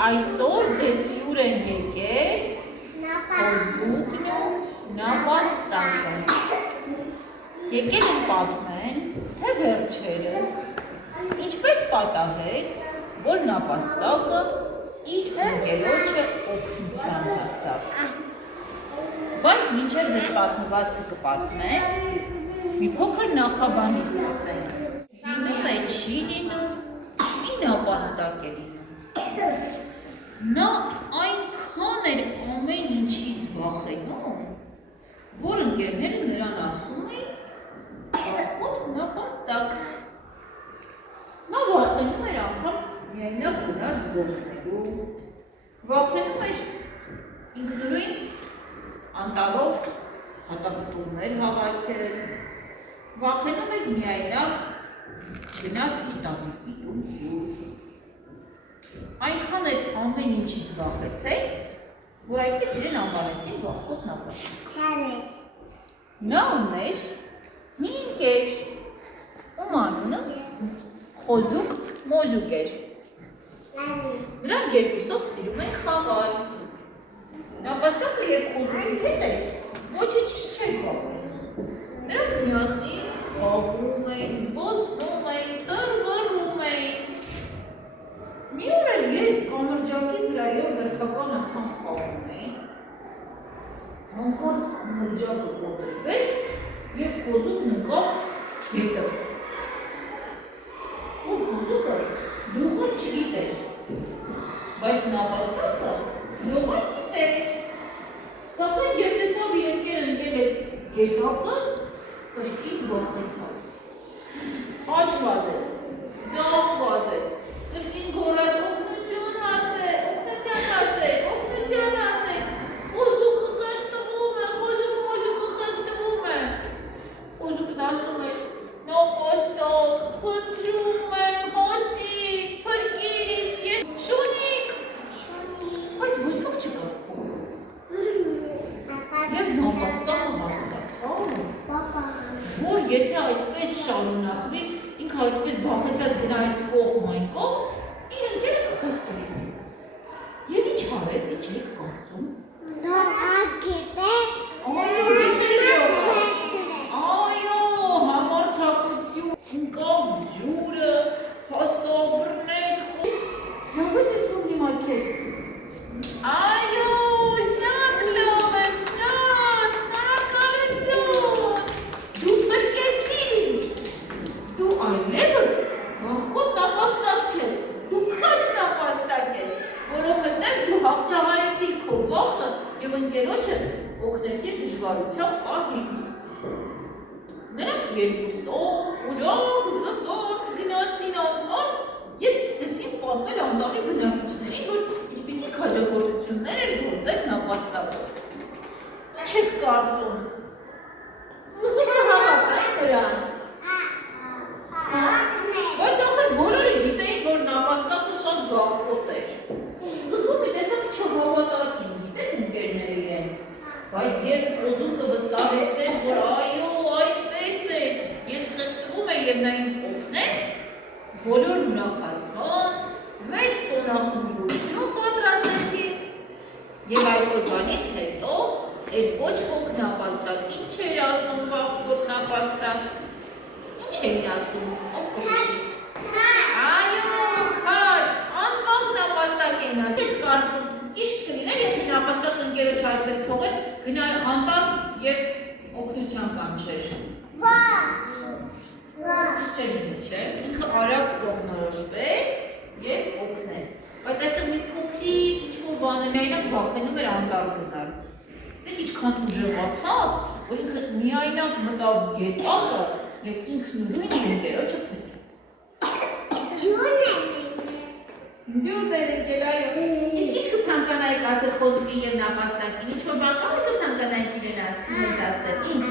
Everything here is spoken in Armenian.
Այսօր ձեզ հյուր են եկել խոզուկն ու նապաստակը։ Եկել են պատմեն, թե վերջերս ինչպես պատահեց, որ նապաստակը իր ընկերոջը օգնության հասավ։ Բայց մինչև ձեզ պատմվածքը կպատմեմ, մի փոքր նախաբանից սկսենք։ Լինում է չի լինում, մի նապաստակ է լինում։ Նա այնքան էր ամեն ինչից վախենում, որ ընկերները նրան ասում էին աղքոտ նապաստակ։ Նա վախենում էր անգամ միայնակ գնալ զբոսնելու, վախենում էր ինքնուրույն անտառով հատապտուղներ հավաքել, վախենում էր միայնակ գնալ իր տանիքի տուն դուրս։ Այնքան էր ամեն ինչից վախեցել, որ այդպես իրեն անվանեցին աղքոտ նապաստակ։ Նա ուներ մի ընկեր, ում անունը խոզուկ մոզուկ էր։ Նրանք երկուսով սիրում են խաղալ։ Նապաստակը երբ խոզուկի հետ էր, ոչինչից չէր վախենում։ Նրանք միասին խաղում էին, զբոսնում էին, թռվռում էին։ Մի օր էլ երբ կամրջակի վրայով հերթական անգամ խաղում էին, հանկարծ կամրջակը կոտրվեց և խոզուկն ընկավ գետը։ Ու խոզուկը լողալ չգիտեր, բայց նապաստակը լողալ գիտեր։ Սակայն երբ տեսավ իր ընկերն ընկել է գետակը, կրկին վախեցավ։ Աջ վազեց, ձախ վազեց, կրկին գոռաց օգնություն ասեք, օգնության ասեք, օգնության ասեք, խոզուկը խեղդվում է, խոզուկ մոզուկը խեղդվում է։ Խոզուկն ասում էր նապաստակ, խնդրում եմ, հասիկ, փրկիր ինձ, ես շունիկ, բայց ոչ ոք չկա։ Եվ նապաստակը հասկացավ, որ եթե այսպես շարունակվի, ինքը այսպես վախեցած գնա այս կողմ այն կողմ, իր ընկերը կխեղդվի։ Եվ ինչ արեց, ինչ եք կարծում։ Այո, համարձակություն, ընկավ ջուրը, հասավ բռնեց, լավ ես զգում հիմա քեզ։ Այո, շատ լավ եմ, շատ, շնորհակալություն։ Դու փրկեցիր ինձ։ Դու այլևս աղքոտ նապաստակ չես, դու քաջ նապաստակ ես, որովհետև դու հաղթահարեցիր քո վախը և ընկերոջդ օգնեցիր դժվարության պահին։ Նրանք երկուսով ուրախ զվարթ գնացին անտառ և սկսեցին պատմել անտառի բնակիչներին, որ ինչպիսի քաջագործություններ էր գործել նապաստակը։ Ինչ եք կարծում։ Սկզբում կհավատային նրանց։ Բայց ախր բոլորը գիտեին, որ նապաստակը շատ վախկոտ էր։ Սկզբում մի տեսակ չհավատացին, գիտեք ընկերները իրենց։ Բայց երբ խոզուկը վստահեցրեց, որ այո, այդպես էր, ես խեղդվում եմ և նա ինձ օգնեց, բոլորն ուրախացան, 6 տոննա խմբություն պատրաստեցին և այդ օրվանից հետո էր ոչ ոք նապաստակ, ինչ էր ասում վախկոտ նապաստակ, ինչ էին ասում, ով կհիշի։ Այո, քաջ, անվախ նապաստակ էին ասում։ Եք կարծում, ճիշտ կլիներ, եթե նապաստակ ընկերոջը այդպես թողեր, գնար անտառ և օգնության կանչեր։ Ճիշտ չէ լինի, չէ։ Ինքը արագ կողմնորոշվեց և օգնեց։ Բայց այստեղ մի փոքրիկ ինչ-որ բան է, միայնակ վախենում էր անտառ գնալ։ Տեսեք ինչքան ուժեղացավ, որ ինքը միայնակ մտավ գետակը և ինքնուրույն իր ընկերոջը փրկեց։ Ջուրն էր ընկել, այո։ Իսկ ինչ կցանկանայիք ասել խոզուկին և նապաստակին, ինչ-որ բան կա, որ կցանկանայիք իրենց ասել, ինչ։